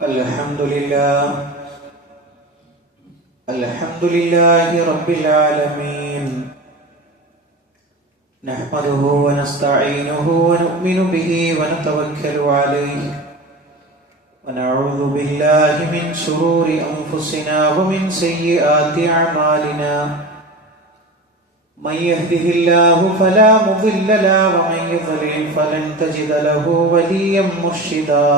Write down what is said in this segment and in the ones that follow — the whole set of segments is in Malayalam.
الحمد لله رب العالمين نحمده ونستعينه ونؤمن به ونتوكل عليه ونعوذ بالله من شرور أنفسنا ومن سيئات أعمالنا من يهده الله فلا مضل له ومن يضلل فلن تجد له وليا مرشدا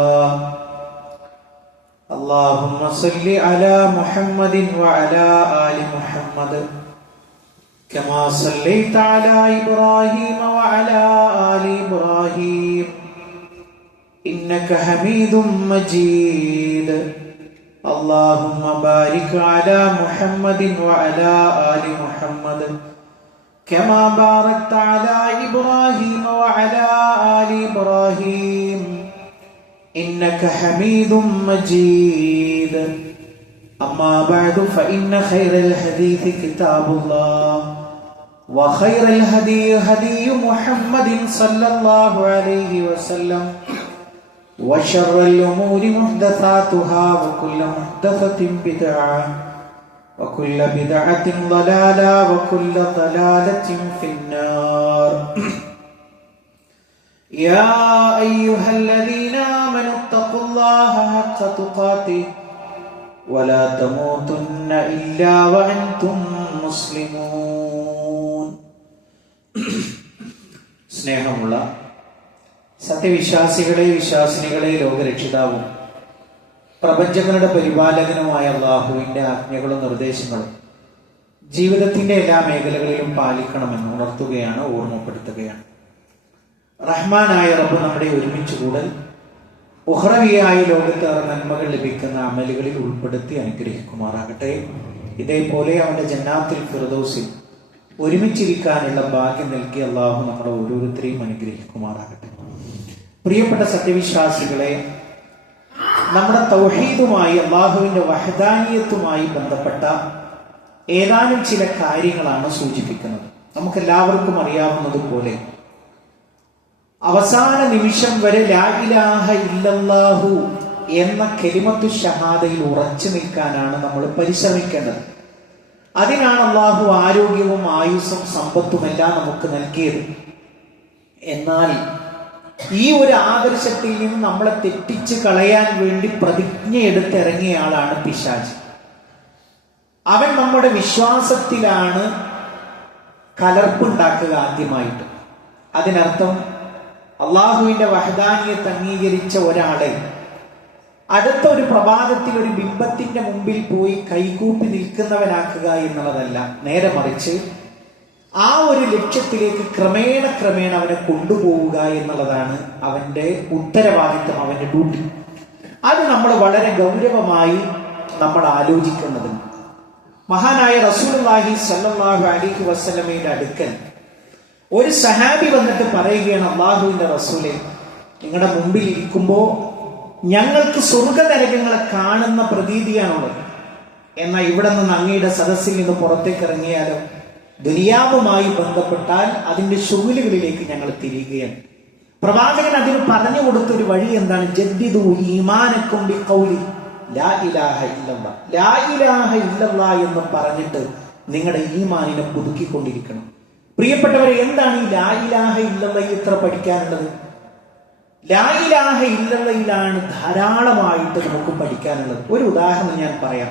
اللهم صل على محمد وعلى آل محمد كما صليت على إبراهيم وعلى آل إبراهيم إنك حميد مجيد اللهم بارك على محمد وعلى آل محمد كما باركت على إبراهيم وعلى آل إبراهيم إنك حميد مجيد أما بعد فإن خير الحديث كتاب الله وخير الهدي هدي محمد صلى الله عليه وسلم وشر الأمور محدثاتها وكل محدثة بدعة وكل بدعة ضلالة وكل ضلالة في النار يا أيها الذين آمنوا اتقوا الله حق تقاته ولا تموتن إلا وأنتم مسلمون സ്നേഹമുള്ള സത്യവിശ്വാസികളെ വിശ്വാസിനികളെ ലോകരക്ഷിതാവും പ്രപഞ്ചങ്ങളുടെ പരിപാലകനുമായ അല്ലാഹുവിന്റെ ആജ്ഞകളും നിർദ്ദേശങ്ങളും ജീവിതത്തിന്റെ എല്ലാ മേഖലകളിലും പാലിക്കണമെന്ന് ഉണർത്തുകയാണ്, ഓർമ്മപ്പെടുത്തുകയാണ്. റഹ്മാനായ റബ്ബ് നമ്മുടെ ഒരുമിച്ച് കൂടൽ ഉഖ്റവിയായ ലോകത്തേറെ നന്മകൾ ലഭിക്കുന്ന അമലുകളിൽ ഉൾപ്പെടുത്തി അനുഗ്രഹിക്കുമാറാകട്ടെ. ഇതേപോലെ അവന്റെ ജന്നാത്തുൽ ഫിർദൗസിൽ ഒരുമിച്ചിരിക്കാനുള്ള ഭാഗ്യം നൽകി അള്ളാഹു നമ്മുടെ ഓരോരുത്തരെയും അനുഗ്രഹിക്കുമാറാകട്ടെ. പ്രിയപ്പെട്ട സത്യവിശ്വാസികളെ, നമ്മുടെ തൗഹീദുമായി അള്ളാഹുവിന്റെ വഹദാനിയത്തുമായി ബന്ധപ്പെട്ട ഏതാനും ചില കാര്യങ്ങളാണ് സൂചിപ്പിക്കുന്നത്. നമുക്കെല്ലാവർക്കും അറിയാവുന്നതുപോലെ അവസാന നിമിഷം വരെ ലാ ഇലാഹ ഇല്ലല്ലാഹു എന്ന കലിമത്തു ഷഹാദയിൽ ഉറച്ചു നിൽക്കാനാണ് നമ്മൾ പരിശ്രമിക്കേണ്ടത്. അതിനാണ് അള്ളാഹു ആരോഗ്യവും ആയുസ്സും സമ്പത്തുമെല്ലാം നമുക്ക് നൽകിയത്. എന്നാൽ ഈ ഒരു ആദർശത്തിൽ നിന്ന് നമ്മളെ തെറ്റിച്ച് കളയാൻ വേണ്ടി പ്രതിജ്ഞ എടുത്തിറങ്ങിയ ആളാണ് പിശാച്. അവൻ നമ്മുടെ വിശ്വാസത്തിലാണ് കലർപ്പുണ്ടാക്കുക ആദ്യമായിട്ട്. അതിനർത്ഥം അള്ളാഹുവിന്റെ വഹദാനിയത്ത് അംഗീകരിച്ച ഒരാളെ അടുത്ത ഒരു പ്രഭാതത്തിൽ ഒരു ബിംബത്തിന്റെ മുമ്പിൽ പോയി കൈകൂപ്പി നിൽക്കുന്നവനാക്കുക എന്നുള്ളതല്ല, നേരെ മറിച്ച് ആ ഒരു ലക്ഷ്യത്തിലേക്ക് ക്രമേണ അവനെ കൊണ്ടുപോവുക എന്നുള്ളതാണ് അവന്റെ ഉത്തരവാദിത്തം, അവന്റെ ഡ്യൂട്ടി. അത് നമ്മൾ വളരെ ഗൗരവമായി നമ്മൾ ആലോചിക്കുന്നത്. മഹാനായ റസൂലുള്ളാഹി സ്വല്ലല്ലാഹു അലൈഹി വസല്ലമയുടെ അടുക്കൽ ഒരു സഹാബി വന്നിട്ട് പറയുകയാണ്, അല്ലാഹുവിന്റെ റസൂലേ, നിങ്ങളുടെ മുമ്പിൽ ഇരിക്കുമ്പോ ഞങ്ങൾക്ക് സ്വർഗനരകങ്ങളെ കാണുന്ന പ്രതീതിയാണുള്ളത്. എന്നാൽ ഇവിടെ നിന്ന് അങ്ങയുടെ സദസ്സിൽ നിന്ന് പുറത്തേക്ക് ഇറങ്ങിയാലോ ദുനിയാവുമായി ബന്ധപ്പെട്ടാൽ അതിന്റെ ശൂലുകളിലേക്ക് ഞങ്ങൾ തിരികുകയാണ്. പ്രവാചകൻ അതിന് പറഞ്ഞു കൊടുത്തൊരു വഴി എന്താണ്? ജദ്ദിദു ഈമാനക്കും ബിഖൗലി ലാ ഇലാഹ ഇല്ലല്ലാഹ്. ലാ ഇലാഹ ഇല്ലല്ലാഹ് എന്ന് പറഞ്ഞിട്ട് നിങ്ങളുടെ ഈമാനിനെ പുതുക്കിക്കൊണ്ടിരിക്കണം. പ്രിയപ്പെട്ടവരെ, എന്താണ് ഈ ലാ ഇലാഹ ഇല്ലല്ലാഹ് ഇത്ര പഠിക്കാനുള്ളത്? ലാ ഇലാഹ ഇല്ലല്ലാഹിലാണ് ധാരാളമായിട്ട് നമുക്ക് പഠിക്കാനുള്ളത്. ഒരു ഉദാഹരണം ഞാൻ പറയാം.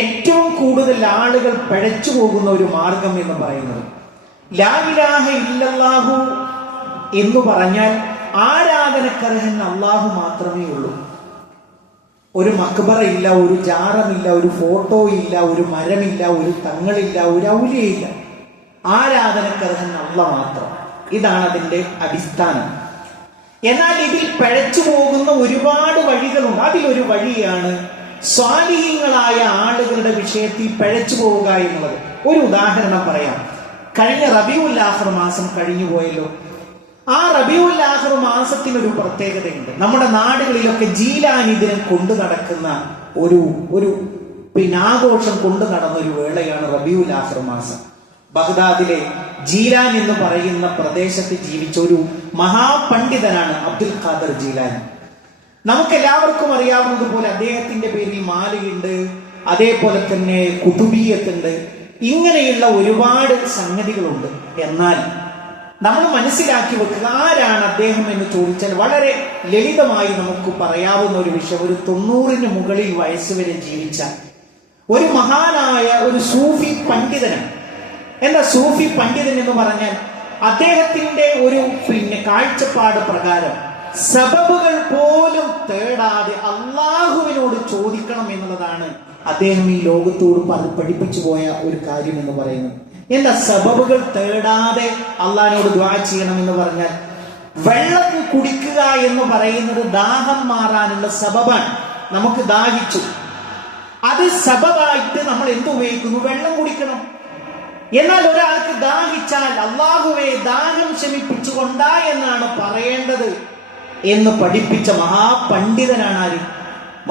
ഏറ്റവും കൂടുതൽ ആളുകൾ പിഴച്ചു പോകുന്ന ഒരു മാർഗം എന്ന് പറയുന്നത്, ലാ ഇലാഹ ഇല്ലല്ലാഹു എന്ന് പറഞ്ഞാൽ ആരാധനക്കർഹൻ അള്ളാഹു മാത്രമേ ഉള്ളൂ. ഒരു മക്ബറ ഇല്ല, ഒരു ജാറമില്ല, ഒരു ഫോട്ടോ ഇല്ല, ഒരു മരമില്ല, ഒരു തങ്ങളില്ല, ഒരു ഔലിയയില്ല. ആരാധനക്കർഹൻ അല്ലാഹ് മാത്രം. ഇതാണ് അതിന്റെ അടിസ്ഥാനം. എന്നാൽ ഇതിൽ പിഴച്ചു പോകുന്ന ഒരുപാട് വഴികളുണ്ട്. അതിലൊരു വഴിയാണ് സ്വാലിഹീങ്ങളായ ആളുകളുടെ വിഷയത്തിൽ പിഴച്ചു പോവുക എന്നുള്ളത്. ഒരു ഉദാഹരണം പറയാം. കഴിഞ്ഞ റബീഉൽ ആഖിർ മാസം കഴിഞ്ഞു പോയല്ലോ. ആ റബീഉൽ ആഖിർ മാസത്തിനൊരു പ്രത്യേകതയുണ്ട്. നമ്മുടെ നാടുകളിലൊക്കെ ജീലാനി ദിനം കൊണ്ടു നടക്കുന്ന ഒരു ആഘോഷം കൊണ്ടു നടന്ന ഒരു വേളയാണ് റബീഉൽ ആഖിർ മാസം. ബഗ്ദാദിലെ ജീലാൻ എന്ന് പറയുന്ന പ്രദേശത്ത് ജീവിച്ച ഒരു മഹാപണ്ഡിതനാണ് അബ്ദുൽ ഖാദർ ജീലാനി. നമുക്കെല്ലാവർക്കും അറിയാവുന്നതുപോലെ അദ്ദേഹത്തിന്റെ പേരിൽ മാലയുണ്ട്, അതേപോലെ തന്നെ കുതുബിയത്തുണ്ട്, ഇങ്ങനെയുള്ള ഒരുപാട് സംഗതികളുണ്ട്. എന്നാൽ നമ്മൾ മനസ്സിലാക്കി വെക്കുക, ആരാണ് അദ്ദേഹം എന്ന് ചോദിച്ചാൽ വളരെ ലളിതമായി നമുക്ക് പറയാവുന്ന ഒരു വിഷയം, ഒരു 90-ന് മുകളിൽ വയസ്സ് വരെ ജീവിച്ച ഒരു മഹാനായ ഒരു സൂഫി പണ്ഡിതനാണ്. എന്താ സൂഫി പണ്ഡിതൻ എന്ന് പറഞ്ഞാൽ അദ്ദേഹത്തിന്റെ ഒരു കാഴ്ചപ്പാട് പ്രകാരം സബബുകൾ പോലും തേടാതെ അള്ളാഹുവിനോട് ചോദിക്കണം എന്നുള്ളതാണ് അദ്ദേഹം ഈ ലോകത്തോട് പഠിപ്പിച്ചു പോയ ഒരു കാര്യം എന്ന് പറയുന്നത്. എന്താ സബബുകൾ തേടാതെ അള്ളാഹിനോട് ദുആ ചെയ്യണം എന്ന് പറഞ്ഞാൽ, വെള്ളം കുടിക്കുക എന്ന് പറയുന്നത് ദാഹം മാറാനുള്ള സബബാണ്. നമുക്ക് ദാഹിച്ചു, അത് സബബായിട്ട് നമ്മൾ എന്തുപയോഗിക്കുന്നു? വെള്ളം കുടിക്കണം. എന്നാൽ ഒരാൾക്ക് ദാഹിച്ചാൽ അള്ളാഹുവെ ദാഹം ശമിപ്പിച്ചുകൊണ്ടാ എന്നാണ് പറയേണ്ടത് എന്ന് പഠിപ്പിച്ച മഹാപണ്ഡിതനാണ് ആര്?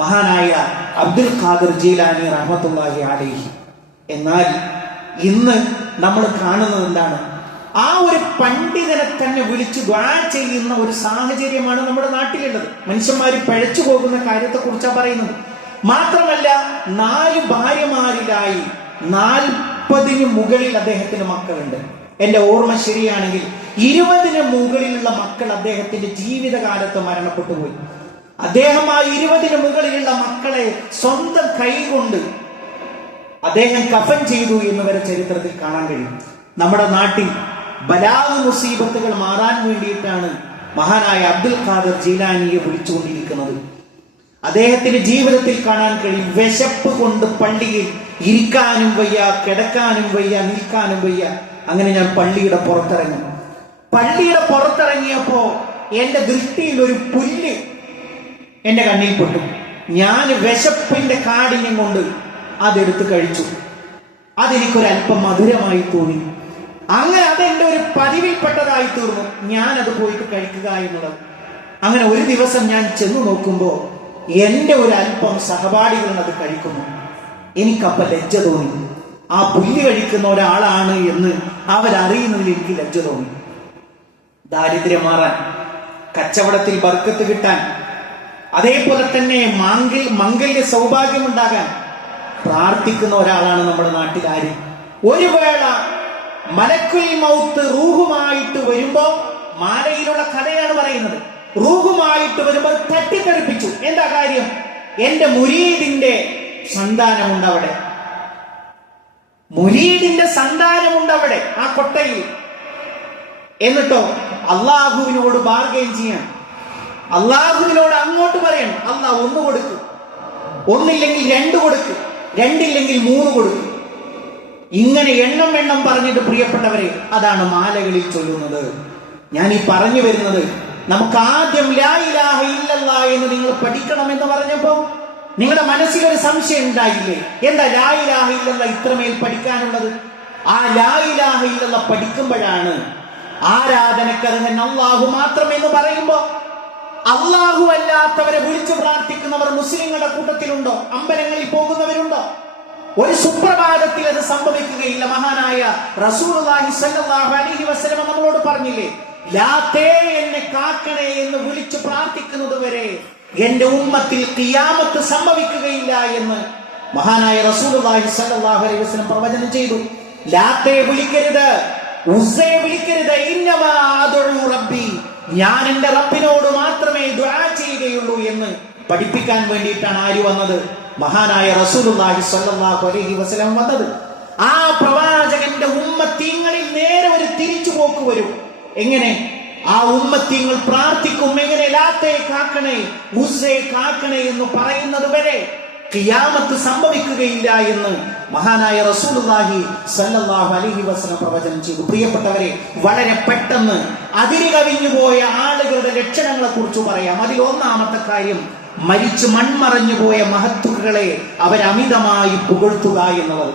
മഹാനായ അബ്ദുൽ ഖാദിർ ജീലാനി റഹ്മത്തുള്ളാഹി അലൈഹി. എന്നാൽ ഇന്ന് നമ്മൾ കാണുന്നത് എന്താണ്? ആ ഒരു പണ്ഡിതനെ തന്നെ വിളിച്ച് ദുആ ചെയ്യുന്ന ഒരു സാഹചര്യമാണ് നമ്മുടെ നാട്ടിലുള്ളത്. മനുഷ്യന്മാര് പഴച്ചു പോകുന്ന കാര്യത്തെ കുറിച്ചാണ് പറയുന്നത്. മാത്രമല്ല 4 ഭാര്യമാരിലായി 40-ന് മുകളിൽ അദ്ദേഹത്തിന് മക്കളുണ്ട്. എന്റെ ഓർമ്മ ശരിയാണെങ്കിൽ 20-ന് മുകളിലുള്ള മക്കൾ അദ്ദേഹത്തിന്റെ ജീവിതകാലത്ത് മരണപ്പെട്ടു പോയി. അദ്ദേഹം ആ 20-ന് മുകളിലുള്ള മക്കളെ സ്വന്തം കൈകൊണ്ട് അദ്ദേഹം കഫൻ ചെയ്തു എന്ന് വരെ ചരിത്രത്തിൽ കാണാൻ കഴിയും. നമ്മുടെ നാട്ടിൽ ബലാഗ് മുസീബത്തുകൾ മാറാൻ വേണ്ടിയിട്ടാണ് മഹാനായ അബ്ദുൽ ഖാദിർ ജീലാനിയെ വിളിച്ചുകൊണ്ടിരിക്കുന്നത്. അദ്ദേഹത്തിന്റെ ജീവിതത്തിൽ കാണാൻ കഴിയും, വിശപ്പ് കൊണ്ട് പള്ളിയിൽ ഇരിക്കാനും വയ്യ, കിടക്കാനും വയ്യ, നിൽക്കാനും വയ്യ. അങ്ങനെ ഞാൻ പള്ളിയുടെ പുറത്തിറങ്ങിയപ്പോ എന്റെ ദൃഷ്ടിയിൽ ഒരു പുല്ല് എന്റെ കണ്ണിൽ പെട്ടു. ഞാൻ വിശപ്പിന്റെ കാഠിന്യം കൊണ്ട് അതെടുത്ത് കഴിച്ചു. അതെനിക്കൊരല്പം മധുരമായി തോന്നി. അങ്ങനെ അതെന്റെ ഒരു പതിവിൽപ്പെട്ടതായി തീർന്നു. ഞാൻ അത് പോയിട്ട് കഴിക്കുക എന്നുള്ളത്. അങ്ങനെ ഒരു ദിവസം ഞാൻ ചെന്നു നോക്കുമ്പോ എന്റെ ഒരു അല്പം സഹപാഠികൾ അത് കഴിക്കുന്നു. എനിക്കപ്പ ലജ്ജ തോന്നി. ആ പുല്ല് കഴിക്കുന്ന ഒരാളാണ് എന്ന് അവരറിയുന്നതിൽ എനിക്ക് ലജ്ജ തോന്നി. ദാരിദ്ര്യം മാറാൻ, കച്ചവടത്തിൽ ബർക്കത്ത് കിട്ടാൻ, അതേപോലെ തന്നെ മംഗല്യ സൗഭാഗ്യമുണ്ടാകാൻ പ്രാർത്ഥിക്കുന്ന ഒരാളാണ് നമ്മുടെ നാട്ടിലാര്. ഒരു വേള മലക്കുൽ മൗത്ത് റൂഹുമായിട്ട് വരുമ്പോ, മാലയിലുള്ള കഥയാണ് പറയുന്നത്, റൂഹുമായിട്ട് വരുമ്പോൾ തട്ടിത്തെറിപ്പിച്ചു. എന്താ കാര്യം? എന്റെ മുരീദിന്റെ സന്താനമുണ്ട് അവിടെ, മുരീദിന്റെ സന്താനമുണ്ട് അവിടെ ആ കൊട്ടയിൽ. എന്നിട്ടോ അള്ളാഹുവിനോട് ബാർഗെയിൻ ചെയ്യാൻ, അള്ളാഹുവിനോട് അങ്ങോട്ട് പറയണം, അള്ളാഹ് 1 കൊടുക്ക്, 1 2 കൊടുക്ക്, 2 3 കൊടുക്ക്. ഇങ്ങനെ എണ്ണം പറഞ്ഞിട്ട് പ്രിയപ്പെട്ടവരെ, അതാണ് മാലകളിൽ ചൊല്ലുന്നത്. ഞാൻ ഈ പറഞ്ഞു വരുന്നത്, നമുക്ക് ആദ്യം ലാ ഇലാഹ ഇല്ലല്ലാഹ് എന്ന് നിങ്ങൾ പഠിക്കണം എന്ന് പറഞ്ഞപ്പോ നിങ്ങളുടെ മനസ്സിലൊരു സംശയം ഉണ്ടായില്ലേ? എന്താ ലാ ഇലാഹ ഇല്ലല്ലാഹ് ഇത്രമേൽ പഠിക്കാനുള്ളത്? ആ ലാ ഇലാഹ ഇല്ലല്ലാഹ് പഠിക്കുമ്പോഴാണ് ആരാധനക്കർഹൻ അല്ലാഹു മാത്രം എന്ന് പറയുമ്പോ, അല്ലാഹു അല്ലാത്തവരെ വിളിച്ചു പ്രാർത്ഥിക്കുന്നവർ മുസ്ലിങ്ങളുടെ കൂട്ടത്തിലുണ്ടോ? അമ്പലങ്ങളിൽ പോകുന്നവരുണ്ടോ? ഒരു സുപ്രഭാതത്തിൽ അത് സംഭവിക്കുകയില്ല. മഹാനായ റസൂലുള്ളാഹി സ്വല്ലല്ലാഹു അലൈഹി വസല്ലം നമ്മളോട് പറഞ്ഞില്ലേ, ലാത്തേ എന്നെ കാക്കണേ എന്ന് വിളിച്ചു പ്രാർത്ഥിക്കുന്നത് വരെ എന്റെ ഉമ്മത്തിൽ ഖിയാമത്ത് സംഭവിക്കുകയില്ല എന്ന് മഹാനായ റസൂലുള്ളാഹി സ്വല്ലല്ലാഹു അലൈഹി വസല്ലം പ്രവചനം ചെയ്തു. ലാത്തയെ വിളിക്കരുത്, ഉസ്സയെ വിളിക്കരുത്. ഇന്നമാ അദ്ഉ റബ്ബി, ഞാൻ എന്റെ റബ്ബിനോട് മാത്രമേ ദുആ ചെയ്യുകയുള്ളൂ എന്ന് പഠിപ്പിക്കാൻ വേണ്ടിയിട്ടാണ് ആര് വന്നത്? മഹാനായ റസൂലുള്ളാഹി സ്വല്ലല്ലാഹു അലൈഹി വസല്ലം വന്നത്. ആ പ്രവാചകന്റെ ഉമ്മത്തീങ്ങളിൽ നേരെ ഒരു തിരിച്ചുപോക്ക് വരും. എങ്ങനെ? ആ ഉമ്മത്തീങ്ങൾ പ്രാർത്ഥിക്കും. എങ്ങനെ? ലാത്തയെ കാക്കണേ, ഉസ്സയെ കാക്കണേ എന്ന് പറയുന്നത് വരെ ഖിയാമത്ത് സംഭവിക്കുകയില്ല എന്ന് മഹാനായ റസൂലുള്ളാഹി സ്വല്ലല്ലാഹു അലൈഹി വസല്ലം പ്രവചനം ചെയ്തു. പ്രിയപ്പെട്ടവരെ, വളരെ പെട്ടെന്ന് അതിര് കവിഞ്ഞു പോയ ആളുകളുടെ ലക്ഷണങ്ങളെ കുറിച്ച് പറയാം. അതിൽ ഒന്നാമത്തെ കാര്യം, മരിച്ചു മൺമറഞ്ഞു പോയ മഹത്തുക്കളെ അവരമിതമായി പുകഴ്ത്തുക എന്നുള്ളത്.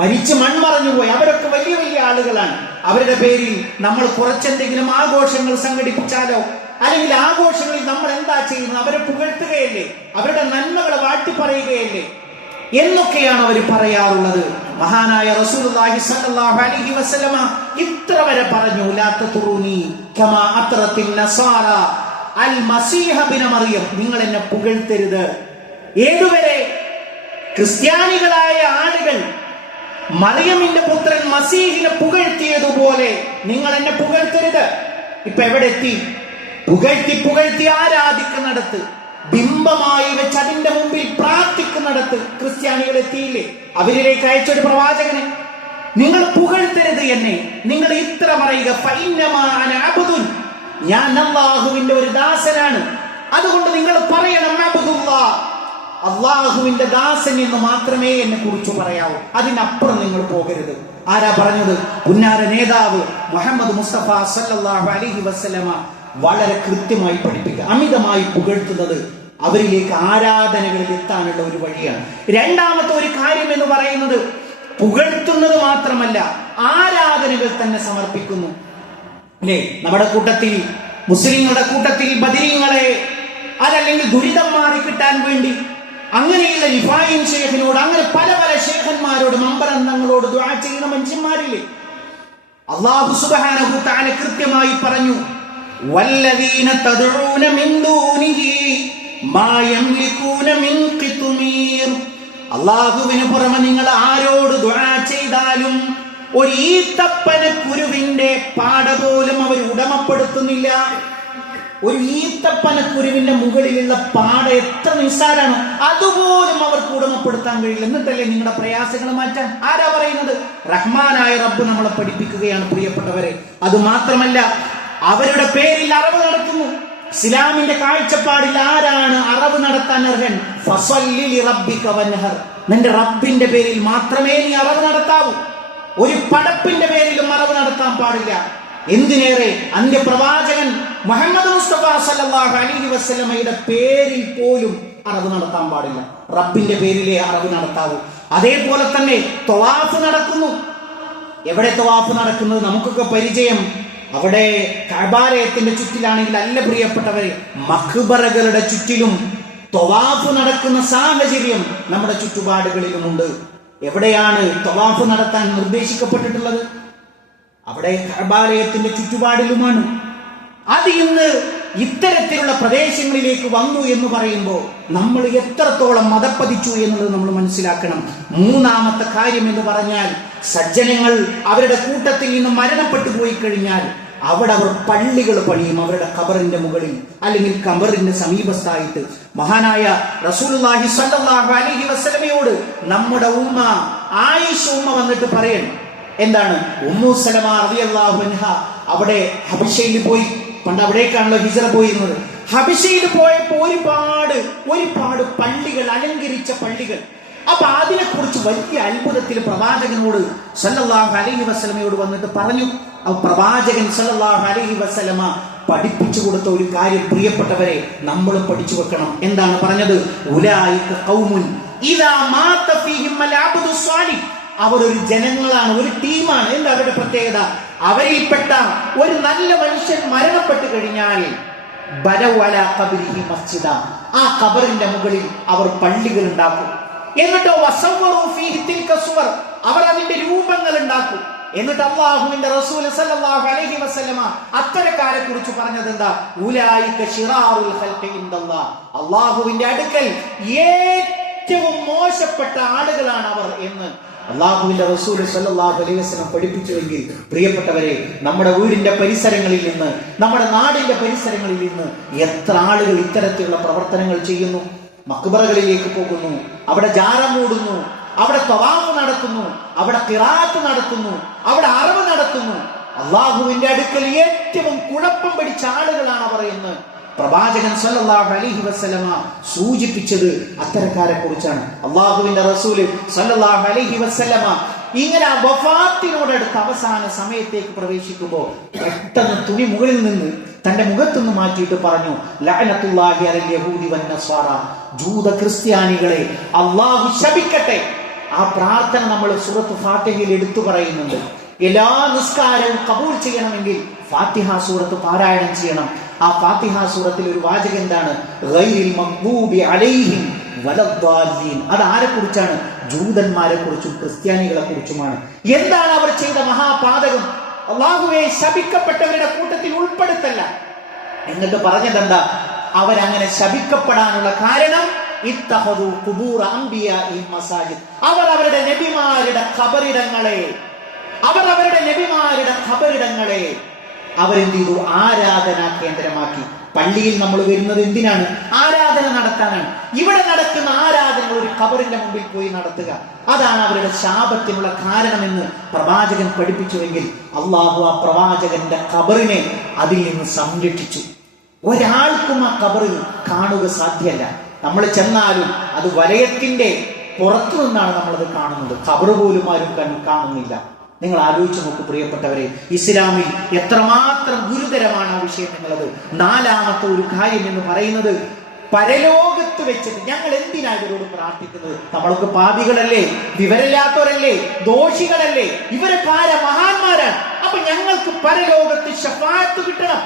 മരിച്ച് മൺമറഞ്ഞു പോയി, അവരൊക്കെ വലിയ വലിയ ആളുകളാണ്. അവരുടെ പേരിൽ നമ്മൾ കുറച്ചെന്തെങ്കിലും ആഘോഷങ്ങൾ സംഘടിപ്പിച്ചാലോ, അല്ലെങ്കിൽ ആഘോഷങ്ങളിൽ നമ്മൾ എന്താ ചെയ്യുന്നത്? അവരെ പുകഴ്ത്തുകയല്ലേ, അവരുടെ നന്മകളെ വാട്ടിപ്പറയുകയല്ലേ എന്നൊക്കെയാണ് അവർ പറയാറുള്ളത്. മഹാനായ റസൂലുള്ളാഹി സ്വല്ലല്ലാഹു അലൈഹി വസല്ലമ ഇത്ര വരെ പറഞ്ഞു, ലാ തതുറൂനി കമാ അത്റത്തിൻ നസാറ അൽ മസീഹ ബിന മറിയം, നിങ്ങൾ എന്നെ പുകഴ്ത്തരുത്. ഏതുവരെ? ക്രിസ്ത്യാനികളായ ആളുകൾ മറിയമിന്റെ പുത്രൻ മസീഹിനെ പുകഴ്ത്തിയതുപോലെ നിങ്ങൾ എന്നെ പുകഴ്ത്തരുത്. ഇപ്പൊ എവിടെ എത്തി? പുകഴ്ത്തി ആരാധിക്കുന്നിടത്ത്, ബിംബമായി വെച്ച് അതിന്റെ മുമ്പിൽ പ്രാർത്ഥിക്കുന്നിടത്ത് ക്രിസ്ത്യാനികൾ എത്തിയില്ലേ? അവരിലേക്ക് അയച്ചൊരു പ്രവാചകനെ നിങ്ങൾ പുകഴ്ത്തരുത് എന്നെ, നിങ്ങൾ ഇത്ര പറയുക, ഫഇന്നമാ അന അബ്ദുൻ, ഞാൻ അല്ലാഹുവിന്റെ ഒരു ദാസനാണ്. അതുകൊണ്ട് നിങ്ങൾ പറയണം അബ്ദുല്ലാഹ്, അല്ലാഹുവിന്റെ ദാസൻ എന്ന് മാത്രമേ എന്നെ കുറിച്ച് പറയാവൂ. അതിനപ്പുറം നിങ്ങൾ പോകരുത്. ആരാ പറഞ്ഞത്? പുന്നാര നേതാവ് മുഹമ്മദ് മുസ്തഫ സല്ലല്ലാഹു അലൈഹി വസല്ലമ വളരെ കൃത്യമായി പഠിപ്പിക്കുക. അമിതമായി പുകഴ്ത്തുന്നത് അവരിലേക്ക് ആരാധനകളിൽ എത്താനുള്ള ഒരു വഴിയാണ്. രണ്ടാമത്തെ ഒരു കാര്യം എന്ന് പറയുന്നത്, പുകഴ്ത്തുന്നത് മാത്രമല്ല, ആരാധനകൾ തന്നെ സമർപ്പിക്കുന്നു. അല്ലേ? നമ്മുടെ കൂട്ടത്തിൽ, മുസ്ലിങ്ങളുടെ കൂട്ടത്തിൽ ബദരീങ്ങളെ, അതല്ലെങ്കിൽ ദുരിതം മാറി കിട്ടാൻ വേണ്ടി അങ്ങനെയുള്ള റിഫായിൻ ഷേഖിനോട്, അങ്ങനെ പല പല ഷേഖന്മാരോട്, മമ്പരന്തങ്ങളോട് ദുആ ചെയ്യുന്ന മനുഷ്യന്മാരില്ലേ? അല്ലാഹു സുബ്ഹാനഹു തആല കൃത്യമായി പറഞ്ഞു, വല്ലദീന തദ്ഊന മിൻ ദൂനിഹി മാ യംലികൂന മിൻ ഖിത്മീർ. അല്ലാഹുവിന് പുറമെ നിങ്ങൾ ആരോട് ദുആ ചെയ്താലും ഒരു ഈത്തപ്പന കുരുവിന്റെ പാട പോലും അവർ ഉടമപ്പെടുത്തുന്നില്ല. ഒരു ഈത്തപ്പനക്കുരുവിന്റെ മുകളിലുള്ള പാട എത്ര നിസ്സാരാണ്, അതുപോലും അവർക്ക് ഉടമപ്പെടുത്താൻ കഴിയില്ല. എന്നിട്ടല്ലേ നിങ്ങളുടെ പ്രയാസങ്ങൾ മാറ്റാൻ? ആരാ പറയുന്നത്? റഹ്മാനായ റബ്ബ് നമ്മളെ പഠിപ്പിക്കുകയാണ് പ്രിയപ്പെട്ടവരെ. അത് മാത്രമല്ല, അവരുടെ പേരിൽ അറവ് നടത്തുന്നു. ഇസ്ലാമിന്റെ കാഴ്ചപ്പാടിൽ ആരാണ് അറവ് നടത്താൻ അർഹൻ? ഫസല്ലി ലിറബ്ബിക വൻഹർ, നിന്റെ റബ്ബിന്റെ പേരിൽ മാത്രമേ നീ അറവ് നടത്താവൂ. ഒരു പടപ്പിന്റെ പേരിലും അറവ് നടത്താൻ പാടില്ല. എന്തിനേറെ അന്ത്യപ്രവാചകൻ മുഹമ്മദ് മുസ്തഫ സല്ലല്ലാഹു അലൈഹി വസല്ലമയുടെ പേരിൽ പോലും അറവ് നടത്താൻ പാടില്ല. റബ്ബിന്റെ പേരിലേ അറവ് നടത്താവൂ. അതേപോലെ തന്നെ തവാഫ് നടക്കുന്നു. എവിടെ തവാഫ് നടക്കുന്നത്? നമുക്കൊക്കെ പരിചയം അവിടെ കഅബാലയത്തിന്റെ ചുറ്റിലാണെങ്കിൽ അല്ല പ്രിയപ്പെട്ടവരെ, മഖ്ബറകളുടെ ചുറ്റിലും തവാഫ് നടക്കുന്ന സാഹചര്യം നമ്മുടെ ചുറ്റുപാടുകളിലുമുണ്ട്. എവിടെയാണ് തവാഫ് നടത്താൻ നിർദ്ദേശിക്കപ്പെട്ടിട്ടുള്ളത്? അവിടെ കഅബാലയത്തിന്റെ ചുറ്റുപാടിലുമാണ്. അത് ഇന്ന് ഇത്തരത്തിലുള്ള പ്രദേശങ്ങളിലേക്ക് വന്നു എന്ന് പറയുമ്പോൾ നമ്മൾ എത്രത്തോളം മതപ്പതിച്ചു എന്നുള്ളത് നമ്മൾ മനസ്സിലാക്കണം. മൂന്നാമത്തെ കാര്യം എന്ന് പറഞ്ഞാൽ, സജ്ജനങ്ങൾ അവരുടെ കൂട്ടത്തിൽ നിന്ന് മരണപ്പെട്ടു പോയി കഴിഞ്ഞാൽ അവിടെ അവർ പള്ളികൾ പണിയും, അവരുടെ ഖബറിന്റെ മുകളിൽ അല്ലെങ്കിൽ ഖബറിന്റെ സമീപത്തായിട്ട്. മഹാനായ റസൂലുള്ളാഹി സ്വല്ലല്ലാഹു അലൈഹി വസല്ലമയോട് നമ്മുടെ ഉമ്മ ആയിഷ ഉമ്മ വന്നിട്ട് പറയണം, എന്താണ്? ഉമ്മു സലമ റളിയല്ലാഹു അൻഹ അവിടെ ഹബശയിൽ പോയി. പണ്ട് അവിടേക്കാണല്ലോ ഹിജ്റ പോയിരുന്നത്. ഹബശയിൽ പോയപ്പോ ഒരുപാട് പള്ളികൾ, അലങ്കരിച്ച പള്ളികൾ. അപ്പൊ അതിനെ കുറിച്ച് വലിയ അത്ഭുതത്തിൽ പ്രവാചകനോട് സല്ലല്ലാഹു അലൈഹി വസല്ലമയോട് വന്നിട്ട് പറഞ്ഞു. പ്രവാചകൻ സല്ലല്ലാഹു അലൈഹി വസല്ലമ പഠിപ്പിച്ചു കൊടുത്ത ഒരു കാര്യം പ്രിയപ്പെട്ടവരെ നമ്മളും പഠിച്ചു വെക്കണം. എന്താണ് പറഞ്ഞത്? ഉലൈക ഖൗമുൻ ഇദാ മാത ഫീഹിം അൽ അബ്ദു സ്വാലിഹ്, അവർ ഒരു ജനങ്ങളാണ്, ഒരു ടീമാണ്. എന്താ അവരുടെ പ്രത്യേകത? അവരിൽപ്പെട്ട ഒരു നല്ല മനുഷ്യൻ മരണപ്പെട്ടു കഴിഞ്ഞാൽ ബലവല ഖബരിഹി മസ്ജിദ, ആ ഖബറിന്റെ മുകളിൽ അവർ പള്ളികൾ ഉണ്ടാക്കും. എന്നിട്ടോ വസവ്വറു ഫീഹി തിൽക സുവർ, അവർ അതിന്റെ രൂപങ്ങൾ ഉണ്ടാക്കും. എന്നിട്ട് അല്ലാഹുവിന്റെ റസൂൽ സല്ലല്ലാഹു അലൈഹി വസല്ലമ അത്തരക്കാരെ കുറിച്ച് പറഞ്ഞത് എന്താ? ഉലൈക ശിറാറുൽ ഖൽഖി ഇൻദല്ലാഹ്, അല്ലാഹുവിന്റെ അടുക്കൽ ഏറ്റവും മോശപ്പെട്ട ആളുകളാണ് അവർ എന്ന് അല്ലാഹുവിന്റെ റസൂൽ സല്ലല്ലാഹു അലൈഹി വസല്ലം പഠിപ്പിച്ചുവെങ്കിൽ പ്രിയപ്പെട്ടവരെ, നമ്മുടെ വീടിന്റെ പരിസരങ്ങളിൽ നിന്ന്, നമ്മുടെ നാടിന്റെ പരിസരങ്ങളിൽ നിന്ന് എത്ര ആളുകൾ ഇത്തരത്തിലുള്ള പ്രവർത്തനങ്ങൾ ചെയ്യുന്നു? മഖ്ബറകളിലേക്ക് പോകുന്നു, അവിടെ ജാറം മൂടുന്നു, അവിടെ തവാഫ് നടത്തുന്നു, അവിടെ ഖിറാഅത്ത് നടത്തുന്നു, അവിടെ അറവ് നടത്തുന്നു. അല്ലാഹുവിന്റെ അടുക്കൽ ഏറ്റവും കുഴപ്പം പിടിച്ച ആളുകളാണ് അവർ എന്ന് പ്രവാചകൻ സല്ലല്ലാഹു അലൈഹി വസല്ലമ സൂചിപ്പിച്ചത് അത്തരക്കാരെ കുറിച്ചാണ്. അല്ലാഹുവിന്റെ റസൂല് സല്ലല്ലാഹു അലൈഹി വസല്ലമ ഇങ്ങനെ വഫാത്തിനോടടുത്ത് അവസാന സമയത്തേക്ക് പ്രവേശിക്കുമ്പോൾ പെട്ടെന്ന് തുണി മുകളിൽ നിന്ന് തന്റെ മുഖത്തുനിന്ന് മാറ്റിയിട്ട് പറഞ്ഞു, ലഅനത്തുല്ലാഹി അലൽ യഹൂദി വന്നസ്വാറ, ജൂത ക്രിസ്ത്യാനികളെ അല്ലാഹു ശപിക്കട്ടെ. ആ പ്രാർത്ഥന നമ്മൾ സൂറത്ത് ഫാത്തിഹയിൽ എടുത്തു പറയുന്നുണ്ട്. എല്ലാ നിസ്കാരവും കബൂൽ ചെയ്യണമെങ്കിൽ ഫാത്തിഹ സൂറത്ത് പാരായണം ചെയ്യണം. ആ ഫാത്തിഹ സൂറത്തിൽ ഒരു വാചകം എന്താണ്? ഗൈറിൽ മഗ്ദൂബി അലൈഹിം വലദ്ദാലീൻ. അത് ആരെ കുറിച്ചാണ്? ജൂതന്മാരെ കുറിച്ചും ക്രിസ്ത്യാനികളെ കുറിച്ചുമാണ്. എന്താണ് അവർ ചെയ്ത മഹാപാതകം? അല്ലാഹുവേ, ശപിക്കപ്പെട്ടവരുടെ കൂട്ടത്തിൽ ഉൾപ്പെടുത്തല്ല. എന്നിട്ട് പറഞ്ഞതെന്താ? അവരങ്ങനെ ശപിക്കപ്പെടാനുള്ള കാരണം ഇത്തഖദു ഖുബൂറ അംബിയാഇ മസാജിദ്, അവർ അവരുടെ നബിമാരുടെ ഖബറിടങ്ങളെ അവരെന്ത് ചെയ്തു? ആരാധനാ കേന്ദ്രമാക്കി. പള്ളിയിൽ നമ്മൾ വരുന്നത് എന്തിനാണ്? ആരാധന നടത്താനാണ്. ഇവിടെ നടക്കുന്ന ആരാധനകൾ ഒരു ഖബറിന്റെ മുമ്പിൽ പോയി നടത്തുക, അതാണ് അവരുടെ ശാപത്തിനുള്ള കാരണമെന്ന് പ്രവാചകൻ പഠിപ്പിച്ചുവെങ്കിൽ അള്ളാഹു ആ പ്രവാചകന്റെ ഖബറിനെ അതിൽ നിന്ന് സംരക്ഷിച്ചു. ഒരാൾക്കും ആ ഖബർ കാണുക സാധ്യമല്ല. നമ്മൾ ചെന്നാലും അത് വലയത്തിന്റെ പുറത്തു നിന്നാണ് നമ്മളത് കാണുന്നത്. ഖബർ പോലും ആരും കാണുന്നില്ല. നിങ്ങൾ ആലോചിച്ച് നോക്കൂ പ്രിയപ്പെട്ടവരെ, ഇസ്ലാമിൽ എത്രമാത്രം ഗുരുതരമാണ് ആ വിഷയം എന്നുള്ളത്. നാലാമത്തെ ഒരു കാര്യം എന്ന് പറയുന്നത്, പരലോകത്ത് വെച്ചിട്ട് ഞങ്ങൾ എന്തിനാ ഇവരോട് പ്രാർത്ഥിക്കുന്നത്? നമ്മളൊക്കെ പാപികളല്ലേ, വിവരമില്ലാത്തവരല്ലേ, ദോഷികളല്ലേ, ഇവരൊക്കെ മഹാന്മാരാണ്. അപ്പൊ ഞങ്ങൾക്ക് പരലോകത്ത് ശഫാഅത്ത് കിട്ടണം.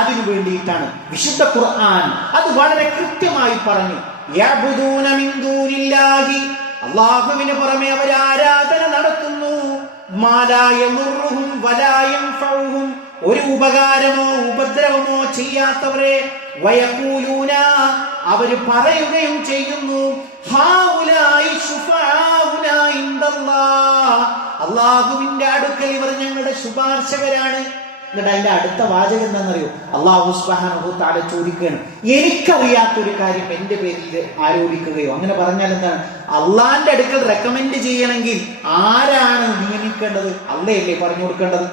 അതിനു വേണ്ടിയിട്ടാണ് വിശുദ്ധ ഖുർആൻ അത് വളരെ കൃത്യമായി പറഞ്ഞു. യഅ്ബുദൂന മിൻ ദൂനില്ലാഹി, അല്ലാഹുവിന് പുറമെ അവർ ആരാധന നടത്തുന്നു. മാ ലാ യദുർറുഹും വലാ യൻഫഉഹും, ഒരു ഉപകാരമോ ഉപദ്രവമോ ചെയ്യാത്തവരെ. വയഖൂലൂന, അവർ പറയുകയും ചെയ്യുന്നു, ഹൗലായി ശുഫാഉനാ ഇൻദല്ലാഹ്, അല്ലാഹുവിന്റെ അടുക്കൽ ഇവർ ഞങ്ങളുടെ ശുപാർശകരാണ്. എന്നിട്ട് അതിന്റെ അടുത്ത വാചകം എന്താണെന്നറിയോ? അല്ലാഹു സുബ്ഹാനഹു തആല ചോദിക്കുകയാണ്, എനിക്കറിയാത്തൊരു കാര്യം എന്റെ പേരിൽ ആരോപിക്കുകയോ? അങ്ങനെ പറഞ്ഞാൽ എന്താണ്? അള്ളാന്റെ അടുക്കൽ റെക്കമെൻഡ് ചെയ്യണമെങ്കിൽ ആരാണ് നിയമിക്കേണ്ടത്? അള്ളയല്ലേ പറഞ്ഞു കൊടുക്കേണ്ടത്?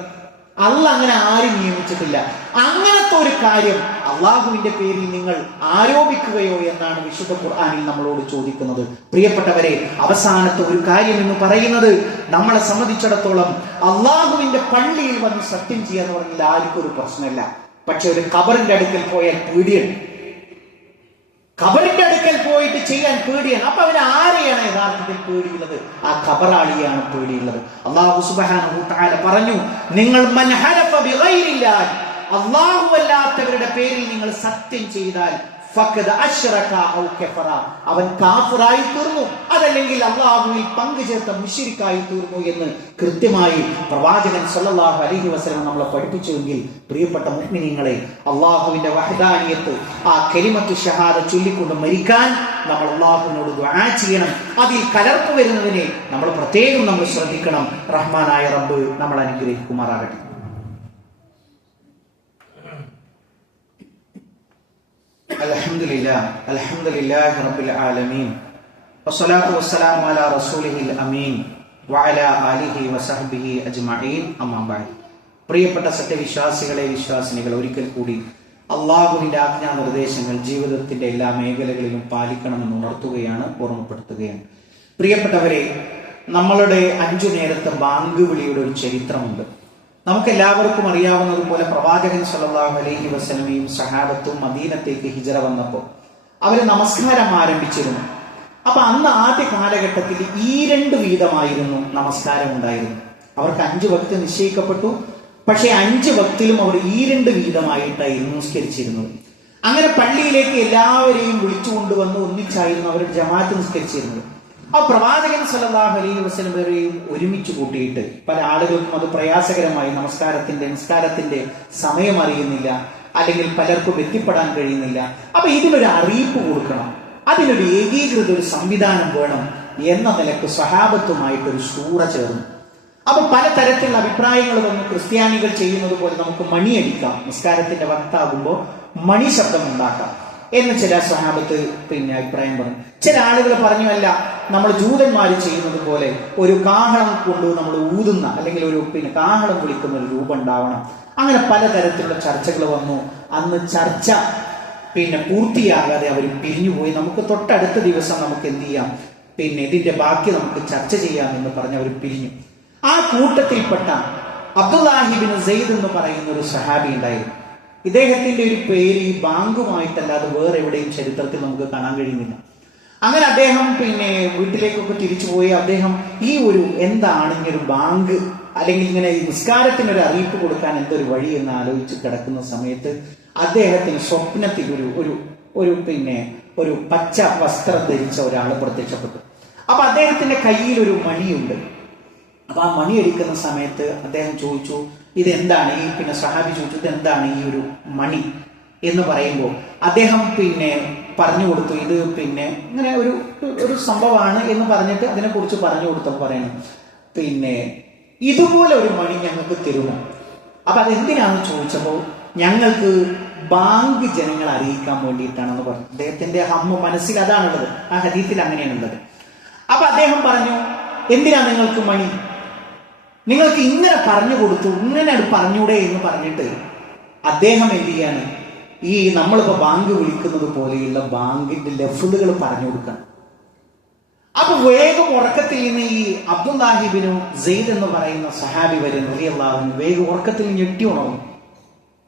അള്ള അങ്ങനെ ആരും നിയമിച്ചിട്ടില്ല. അങ്ങനത്തെ ഒരു കാര്യം അള്ളാഹുവിന്റെ പേരിൽ നിങ്ങൾ ആരോപിക്കുകയോ എന്നാണ് വിശുദ്ധ ഖുർആനിൽ നമ്മളോട് ചോദിക്കുന്നത്. പ്രിയപ്പെട്ടവരെ, അവസാനത്തെ ഒരു കാര്യം എന്ന് പറയുന്നത്, നമ്മളെ സംബന്ധിച്ചിടത്തോളം അള്ളാഹുവിന്റെ പള്ളിയിൽ വന്ന് സത്യം ചെയ്യാന്ന് പറഞ്ഞാൽ ആർക്കും ഒരു പ്രശ്നമില്ല. പക്ഷെ ഒരു ഖബറിന്റെ അടുക്കൽ പോയാൽ പേടിയാണ്. ഖബറിന്റെ അടുക്കൽ പോയിട്ട് ചെയ്യാൻ പേടിയാണ്. അപ്പൊ അവന് ആരെയാണ് യഥാർത്ഥത്തിൽ പേടിയുള്ളത്? ആ ഖബറാളിയാണ് പേടിയുള്ളത്. അല്ലാഹു സുബ്ഹാനഹു തആല പറഞ്ഞു, നിങ്ങൾ മൻ ഹലഫ ബിഗൈരില്ലാഹ്, അല്ലാഹു അല്ലാത്തവരുടെ പേരിൽ നിങ്ങൾ സത്യം ചെയ്താൽ ഫഖദ് അശ്റക ഔ കഫറ, അവൻ കാഫിറായി തീർന്നു, അതല്ലെങ്കിൽ അല്ലാഹുവിൽ പങ്കു ചേർത്ത മുശ്രിക്കായി തീർന്നു എന്ന് കൃത്യമായി പ്രവാചകൻ സല്ലല്ലാഹു അലൈഹി വസല്ലം നമ്മളെ പഠിപ്പിച്ചുവെങ്കിൽ പ്രിയപ്പെട്ട മുഅ്മിനീങ്ങളെ, അല്ലാഹുവിന്റെ വഹ്ദാനിയത്ത്, ആ കലിമത്തു ഷഹാദ ചൊല്ലിക്കൊണ്ട് മരിക്കാൻ നമ്മൾ അല്ലാഹുവിനോട് ദുആ ചെയ്യണം. അതിൽ കലർപ്പ് വരുന്നതിനെ നമ്മൾ പ്രത്യേകം നമ്മൾ ശ്രദ്ധിക്കണം. റഹ്മാനായ റബ്ബ് നമ്മൾ അനുഗ്രഹിക്കുമാറാകട്ടെ. അൽഹംദുലില്ലാഹി റബ്ബിൽ ആലമീൻ വസ്സലാത്തു വസ്സലാമു അലാ റസൂലിഹിൽ അമീൻ വഅലാ ആലിഹി വസഹ്ബിഹി അജ്മഈൻ. അമ്മാ ബഅദ്. പ്രിയപ്പെട്ട സത്യവിശ്വാസികളെ, വിശ്വാസിനികൾ, ഒരിക്കൽ കൂടി അള്ളാഹുവിന്റെ ആജ്ഞാ നിർദ്ദേശങ്ങൾ ജീവിതത്തിന്റെ എല്ലാ മേഖലകളിലും പാലിക്കണമെന്ന് ഉണർത്തുകയാണ്, ഓർമ്മപ്പെടുത്തുകയാണ്. പ്രിയപ്പെട്ടവരെ, നമ്മളുടെ 5 നേരത്തെ ബാങ്ക് വിളിയുടെ ഒരു ചരിത്രമുണ്ട്. നമുക്കെല്ലാവർക്കും അറിയാവുന്നതുപോലെ പ്രവാചകൻ സല്ലല്ലാഹു അലൈഹി വസല്ലമയും സഹാബത്തും മദീനത്തേക്ക് ഹിജറ വന്നപ്പോൾ അവര് നമസ്കാരം ആരംഭിച്ചിരുന്നു. അപ്പൊ അന്ന് ആദ്യ കാലഘട്ടത്തിൽ 2 വീതമായിരുന്നു നമസ്കാരം ഉണ്ടായിരുന്നു. അവർക്ക് 5 വക്ത് നിശ്ചയിക്കപ്പെട്ടു. പക്ഷെ 5 വക്തിലും അവർ 2 വീതമായിട്ടായിരുന്നു നിസ്കരിച്ചിരുന്നത്. അങ്ങനെ പള്ളിയിലേക്ക് എല്ലാവരെയും വിളിച്ചു കൊണ്ടുവന്ന് ഒന്നിച്ചായിരുന്നു അവർ ജമാഅത്ത് നിസ്കരിച്ചിരുന്നത്. ആ പ്രവാചകൻ സല്ലല്ലാഹു അലൈഹി വസല്ലം വരെയും ഒരുമിച്ച് കൂട്ടിയിട്ട് പല ആളുകൾക്കും അത് പ്രയാസകരമായി. നിസ്കാരത്തിന്റെ സമയം അറിയുന്നില്ല, അല്ലെങ്കിൽ പലർക്കും എത്തിപ്പെടാൻ കഴിയുന്നില്ല. അപ്പൊ ഇതിനൊരു അറിയിപ്പ് കൊടുക്കണം, അതിനൊരു ഏകീകൃത ഒരു സംവിധാനം വേണം എന്ന നിലക്ക് സ്വഹാബത്തുമായിട്ടൊരു ശൂറ ചേർന്നു. അപ്പൊ പലതരത്തിലുള്ള അഭിപ്രായങ്ങൾ വന്നു. ക്രിസ്ത്യാനികൾ ചെയ്യുന്നത് പോലെ നമുക്ക് മണിയടിക്കാം, നിസ്കാരത്തിന്റെ വക്താകുമ്പോൾ മണി ശബ്ദം ഉണ്ടാക്കാം എന്ന് ചില സ്വഹാബത്ത് അഭിപ്രായം പറഞ്ഞു. ചില ആളുകൾ പറഞ്ഞു, അല്ല, നമ്മൾ ജൂതന്മാർ ചെയ്യുന്നത് പോലെ ഒരു കാഹളം കൊണ്ട് നമ്മൾ ഊതുന്ന, അല്ലെങ്കിൽ ഒരു കാഹളം വിളിക്കുന്ന ഒരു രൂപം ഉണ്ടാവണം. അങ്ങനെ പലതരത്തിലുള്ള ചർച്ചകൾ വന്നു. അന്ന് ചർച്ച പൂർത്തിയാകാതെ അവർ പിരിഞ്ഞുപോയി. നമുക്ക് തൊട്ടടുത്ത ദിവസം നമുക്ക് എന്ത് ചെയ്യാം, ഇതിന്റെ ബാക്കി നമുക്ക് ചർച്ച ചെയ്യാം എന്ന് പറഞ്ഞ് അവർ പിരിഞ്ഞു. ആ കൂട്ടത്തിൽപ്പെട്ട അബ്ദുല്ലാഹി ഇബ്നു സെയ്ദ് എന്ന് പറയുന്ന ഒരു സഹാബി ഉണ്ടായിരുന്നു. ഇദ്ദേഹത്തിന്റെ ഒരു പേര് ഈ ബാങ്കുമായിട്ടല്ലാതെ വേറെ എവിടെയും ചരിത്രത്തിൽ നമുക്ക് കാണാൻ കഴിയുന്നില്ല. അങ്ങനെ അദ്ദേഹം വീട്ടിലേക്കൊക്കെ തിരിച്ചുപോയി. അദ്ദേഹം എന്താണ് ഇങ്ങനൊരു ബാങ്ക്, അല്ലെങ്കിൽ ഇങ്ങനെ ഈ നിസ്കാരത്തിനൊരു അറിയിപ്പ് കൊടുക്കാൻ എന്തൊരു വഴി എന്ന് ആലോചിച്ച് കിടക്കുന്ന സമയത്ത് അദ്ദേഹത്തിന് സ്വപ്നത്തിൽ ഒരു പച്ച വസ്ത്രം ധരിച്ച ഒരാൾ പ്രത്യക്ഷപ്പെട്ടു. അപ്പൊ അദ്ദേഹത്തിന്റെ കയ്യിൽ ഒരു മണിയുണ്ട്. അപ്പൊ ആ മണി അടിക്കുന്ന സമയത്ത് അദ്ദേഹം ചോദിച്ചു, ഇതെന്താണ്? സഹാബി ചോദിച്ചു, ഇതെന്താണ് ഈ ഒരു മണി? എന്ന് പറയുമ്പോൾ അദ്ദേഹം പറഞ്ഞു കൊടുത്തു, ഇത് ഇങ്ങനെ ഒരു സംഭവമാണ് എന്ന് പറഞ്ഞിട്ട് അതിനെക്കുറിച്ച് പറഞ്ഞു കൊടുത്തപ്പോൾ പറയണം ഇതുപോലെ ഒരു മണി ഞങ്ങൾക്ക് തരുമോ? അപ്പൊ അതെന്തിനാണെന്ന് ചോദിച്ചപ്പോൾ ഞങ്ങൾക്ക് ബാങ്ക് ജനങ്ങളെ അറിയിക്കാൻ വേണ്ടിയിട്ടാണെന്ന് പറഞ്ഞു. അദ്ദേഹത്തിന്റെ മനസ്സിൽ അതാണുള്ളത്, ആ ഹദീസിൽ അങ്ങനെയാണുള്ളത്. അപ്പൊ അദ്ദേഹം പറഞ്ഞു, എന്തിനാ നിങ്ങൾക്ക് മണി? നിങ്ങൾക്ക് ഇങ്ങനെ പറഞ്ഞു കൊടുത്തു, ഇങ്ങനെ പറഞ്ഞൂടെ എന്ന് പറഞ്ഞിട്ട് അദ്ദേഹം എന്ത് ചെയ്യാണ്, ഈ നമ്മളിപ്പോ ബാങ്ക് വിളിക്കുന്നത് പോലെയുള്ള ബാങ്കിന്റെ ലഫ്ളുകൾ പറഞ്ഞു കൊടുക്കണം. അപ്പൊ വേഗം ഉറക്കത്തിൽ നിന്ന് ഈ അബ്ദുല്ലാഹിബിനു സെയ്ദ് എന്ന് പറയുന്ന സഹാബി വരുന്നു റളിയല്ലാഹു അൻഹു, വേഗം ഉറക്കത്തിൽ ഞെട്ടി ഉണർന്നു.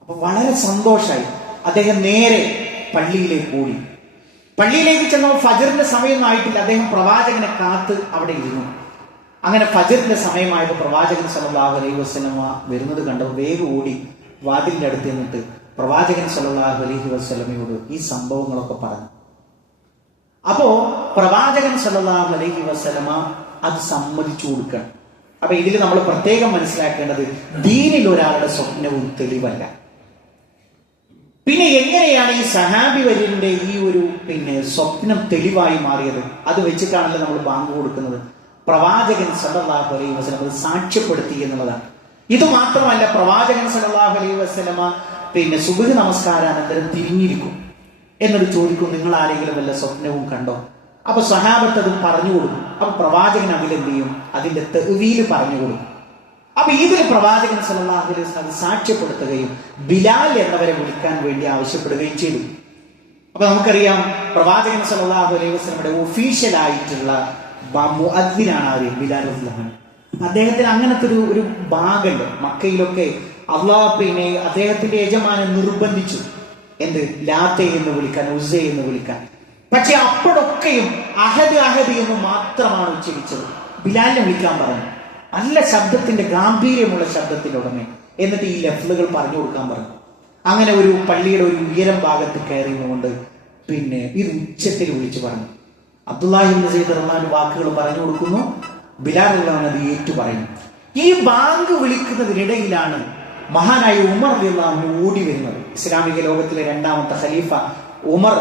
അപ്പൊ വളരെ സന്തോഷമായി. അദ്ദേഹം നേരെ പള്ളിയിലേക്ക് ഓടി. പള്ളിയിലേക്ക് ചെന്നപ്പോൾ ഫജറിന്റെ സമയമൊന്നും ആയിട്ടില്ല. അദ്ദേഹം പ്രവാചകനെ കാത്ത് അവിടെ ഇരുന്നു. അങ്ങനെ ഫജറിന്റെ സമയമായപ്പോൾ പ്രവാചകൻ സല്ലല്ലാഹു അലൈഹി വസല്ലമ വരുന്നത് കണ്ടപ്പോൾ വേഗം ഓടി വാതിലിന്റെ അടുത്ത് നിന്നിട്ട് പ്രവാചകൻ സല്ലല്ലാഹു അലൈഹി വസല്ലമയോട് ഈ സംഭവങ്ങളൊക്കെ പറഞ്ഞു. അപ്പോ പ്രവാചകൻ സല്ലല്ലാഹു അലൈഹി വസല്ലമ അത് സമ്മതിച്ചു കൊടുക്കണം. അപ്പൊ ഇതിൽ നമ്മൾ പ്രത്യേകം മനസ്സിലാക്കേണ്ടത്, ദീനിൽ ഒരാളുടെ സ്വപ്നവും തെളിവല്ല. പിന്നെ എങ്ങനെയാണ് ഈ സഹാബി വര്യന്റെ ഈ ഒരു സ്വപ്നം തെളിവായി മാറിയത്? അത് വെച്ചിട്ടാണല്ലോ നമ്മൾ ബാങ്ക് കൊടുക്കുന്നത്. പ്രവാചകൻ സല്ലല്ലാഹു അലൈഹി വസല്ലമ അത് സാക്ഷ്യപ്പെടുത്തി എന്നുള്ളതാണ്. ഇത് മാത്രമല്ല, പ്രവാചകൻ സല്ലല്ലാഹു അലൈഹി വസല്ലമ സുബ്ഹ് നമസ്കാരാനന്തരം തിരിഞ്ഞിരിക്കും. എന്നോട് ചോദിക്കും, നിങ്ങൾ ആരെങ്കിലും വല്ല സ്വപ്നവും കണ്ടോ? അപ്പൊ സ്വഹാബത്ത് അത് പറഞ്ഞു കൊടുക്കും. അപ്പൊ പ്രവാചകൻ അതിലെന്ത് ചെയ്യും? അതിന്റെ തഅ്വീല് പറഞ്ഞു കൊടുക്കും. അപ്പൊ ഇതിൽ പ്രവാചകൻ സല്ലല്ലാഹു അലൈഹി വസല്ലം സാക്ഷ്യപ്പെടുത്തുകയും ബിലാൽ എന്നവരെ വിളിക്കാൻ വേണ്ടി ആവശ്യപ്പെടുകയും ചെയ്തു. അപ്പൊ നമുക്കറിയാം, പ്രവാചകൻ സല്ലല്ലാഹു അലൈഹി വസല്ലമയുടെ ഒഫീഷ്യൽ ആയിട്ടുള്ള മുഅദ്ദിനാണ് ആര്? ബിലാൽ റളിയല്ലാഹു അൻഹു. അദ്ദേഹത്തിന് അങ്ങനത്തെ ഒരു ഭാഗമുണ്ട്. മക്കയിലൊക്കെ അള്ളാഹ് അദ്ദേഹത്തിന്റെ യജമാനൻ നിർബന്ധിച്ചു എന്ത്? ലാത്തെ എന്ന് വിളിക്കാൻ, ഉസ്സ എന്ന് വിളിക്കാൻ. പക്ഷെ അപ്പോഴൊക്കെയും അഹദ് അഹദ് എന്ന് മാത്രമാണ് ഉച്ചരിച്ചത്. ബിലാലിനെ വിളിക്കാൻ പറഞ്ഞു, നല്ല ശബ്ദത്തിന്റെ, ഗാംഭീര്യമുള്ള ശബ്ദത്തിന്റെ ഉടമെ. എന്നിട്ട് ഈ ലഫ്ലുകൾ പറഞ്ഞു കൊടുക്കാൻ പറഞ്ഞു. അങ്ങനെ ഒരു പള്ളിയുടെ ഒരു ഉയരം ഭാഗത്ത് കയറിയുകൊണ്ട് ഇത് ഉച്ചത്തിൽ വിളിച്ചു പറഞ്ഞു. അബ്ദുല്ലാഹി ഇബ്നു സെയ്ദ് റളിയല്ലാഹു വാക്കുകൾ പറഞ്ഞു കൊടുക്കുന്നു, ബിലാൽ റളിയല്ലാഹു അത് ഏറ്റു പറയുന്നു. ഈ ബാങ്ക് വിളിക്കുന്നതിനിടയിലാണ് മഹാനായ ഉമർ റളിയല്ലാഹു അൻഹു ഓടി വരുന്നത്. ഇസ്ലാമിക ലോകത്തിലെ രണ്ടാമത്തെ ഖലീഫ ഉമർ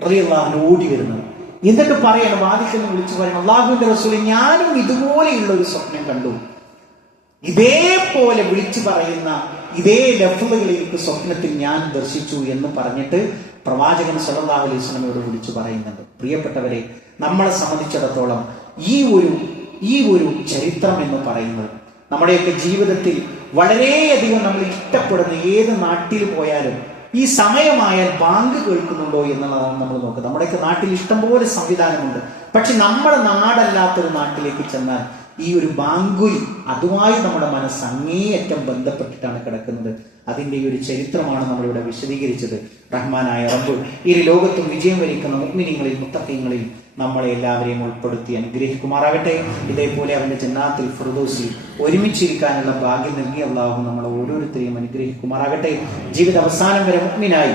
റളിയല്ലാഹു അൻഹു ഓടി വരുന്നത്. എന്നിട്ട് പറയണം, വാദിക്കുന്ന വിളിച്ചു പറയണം, അല്ലാഹുവിന്റെ റസൂലേ, ഞാനും ഇതുപോലെയുള്ള ഒരു സ്വപ്നം കണ്ടു. ഇതേപോലെ വിളിച്ചു പറയുന്ന ഇതേ ലഫ്ളുകൾ എനിക്ക് സ്വപ്നത്തിൽ ഞാൻ ദർശിച്ചു എന്ന് പറഞ്ഞിട്ട് പ്രവാചകൻ സല്ലല്ലാഹു അലൈഹി വസല്ലമയോട് വിളിച്ചു പറയുന്നുണ്ട്. പ്രിയപ്പെട്ടവരെ, നമ്മളെ സംബന്ധിച്ചിടത്തോളം ഈ ഒരു ചരിത്രം എന്ന് പറയുന്നത് നമ്മുടെയൊക്കെ ജീവിതത്തിൽ വളരെയധികം നമ്മൾ ഇഷ്ടപ്പെടുന്ന, ഏത് നാട്ടിൽ പോയാലും ഈ സമയമായാൽ ബാങ്ക് കേൾക്കുന്നുണ്ടോ എന്നുള്ളതാണ് നമ്മൾ നോക്കുക. നമ്മുടെയൊക്കെ നാട്ടിൽ ഇഷ്ടംപോലെ സംവിധാനമുണ്ട്. പക്ഷെ നമ്മുടെ നാടല്ലാത്തൊരു നാട്ടിലേക്ക് ചെന്നാൽ ഈ ഒരു ബാങ്കുലി, അതുമായി നമ്മുടെ മനസ്സ് അങ്ങേയറ്റം ബന്ധപ്പെട്ടിട്ടാണ് കിടക്കുന്നത്. അതിന്റെ ഈ ഒരു ചരിത്രമാണ് നമ്മളിവിടെ വിശദീകരിച്ചത്. റഹ്മാനായ റബ്ബ് ഈ ലോകത്തും വിജയം വരിക്കുന്ന മുഅ്മിനീങ്ങളിൽ, മുത്തഖീങ്ങളിൽ നമ്മളെ എല്ലാവരെയും ഉൾപ്പെടുത്തി അനുഗ്രഹിക്കുമാറാകട്ടെ. ഇതേപോലെ അവന്റെ ജന്നാത്തുൽ ഫിർദൗസിൽ ഒരുമിച്ചിരിക്കാനുള്ള ഭാഗ്യം നൽകി അല്ലാഹു നമ്മളെ ഓരോരുത്തരെയും അനുഗ്രഹിക്കുമാറാകട്ടെ. ജീവിത അവസാനം വരെ മുഅ്മിനായി,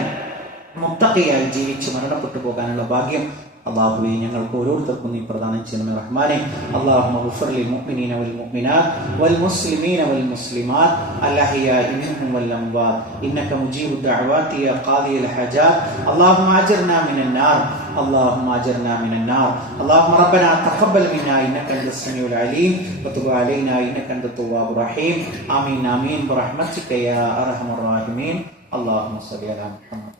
മുത്തഖിയായി ജീവിച്ച് മരണപ്പെട്ടു പോകാനുള്ള ഭാഗ്യം അല്ലാഹുവേ ഞങ്ങൾക്ക് ഓരോരുത്തർക്കും നീ പ്രദാനം ചെയ്യണമേ റഹ്മാനെ. അല്ലാഹുമ്മ ഗഫിർ ലിൽ മുഅ്മിനീന വൽ മുഅ്മിനാത്ത് വൽ മുസ്ലിമീന വൽ മുസ്ലിമാത്ത് അൽ അഹ്യാഇ മിൻഹും വൽ അംവാത്ത് ഇന്നക മുജീബു ദഅവാതി യാ ഖാദിയൽ ഹജാത്ത്. അല്ലാഹുമ്മ അജിർനാ മിനൻ നാർ, اللهم اجرنا من النار. اللهم ربنا تقبل منا انك انت السميع العليم وتب علينا انك انت التواب الرحيم. امين امين برحمتك يا ارحم الراحمين. اللهم صل على محمد.